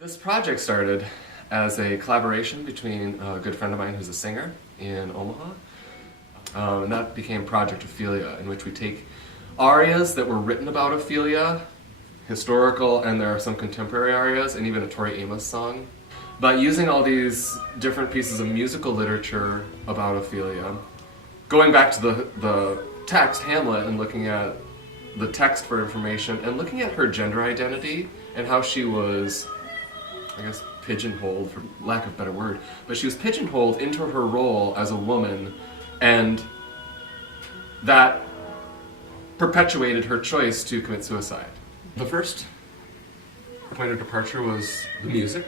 This project started as a collaboration between a good friend of mine who's a singer in Omaha. And that became Project Ophelia, in which we take arias that were written about Ophelia, historical, and there are some contemporary arias, and even a Tori Amos song. But using all these different pieces of musical literature about Ophelia, going back to the text, Hamlet, and looking at the text for information, and looking at her gender identity and how she was, I guess, pigeonholed, for lack of a better word, but she was pigeonholed into her role as a woman, and that perpetuated her choice to commit suicide. The first point of departure was the music,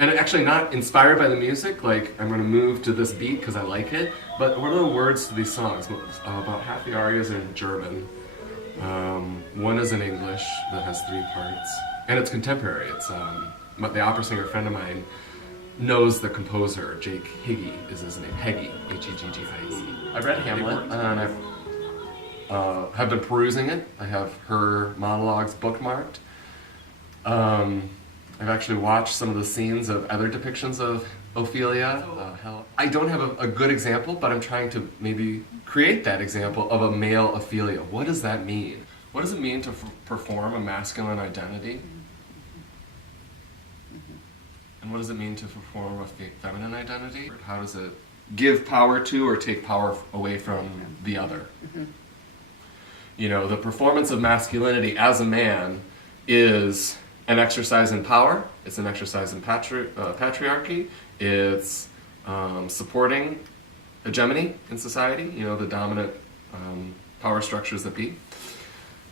and actually not inspired by the music, like I'm going to move to this beat because I like it, but what are the words to these songs? About half the arias are in German, one is in English that has 3 parts, and it's contemporary. It's the opera singer friend of mine knows the composer. Jake Higgy is his name. Heggie, H-E-G-G-I-E. I read Hamlet, and I have been perusing it. I have her monologues bookmarked. I've actually watched some of the scenes of other depictions of Ophelia. I don't have a good example, but I'm trying to maybe create that example of a male Ophelia. What does that mean? What does it mean to perform a masculine identity? And what does it mean to perform a feminine identity? How does it give power to or take power away from the other? You know, the performance of masculinity as a man is an exercise in power, it's an exercise in patriarchy, it's supporting hegemony in society, you know, the dominant power structures that be.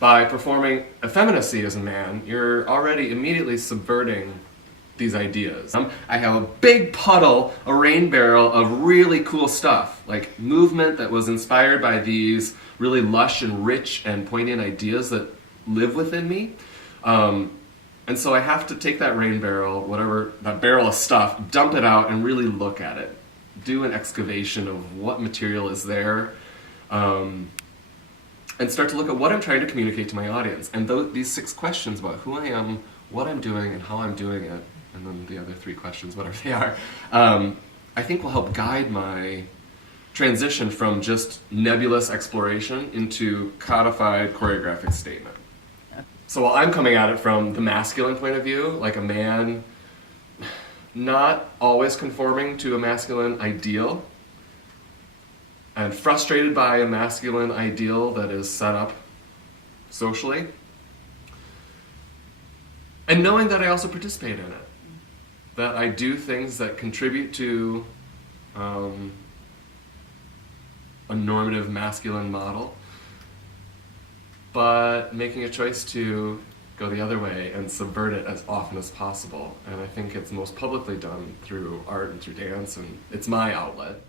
By performing effeminacy as a man, you're already immediately subverting these ideas. I have a big puddle, a rain barrel of really cool stuff, like movement that was inspired by these really lush and rich and poignant ideas that live within me. And so I have to take that rain barrel, whatever, that barrel of stuff, dump it out and really look at it. Do an excavation of what material is there, and start to look at what I'm trying to communicate to my audience. And these 6 questions about who I am, what I'm doing, and how I'm doing it, and then the other 3 questions, whatever they are, I think will help guide my transition from just nebulous exploration into codified choreographic statement. So while I'm coming at it from the masculine point of view, like a man not always conforming to a masculine ideal, and frustrated by a masculine ideal that is set up socially, and knowing that I also participate in it, that I do things that contribute to a normative masculine model, but making a choice to go the other way and subvert it as often as possible. And I think it's most publicly done through art and through dance, and it's my outlet.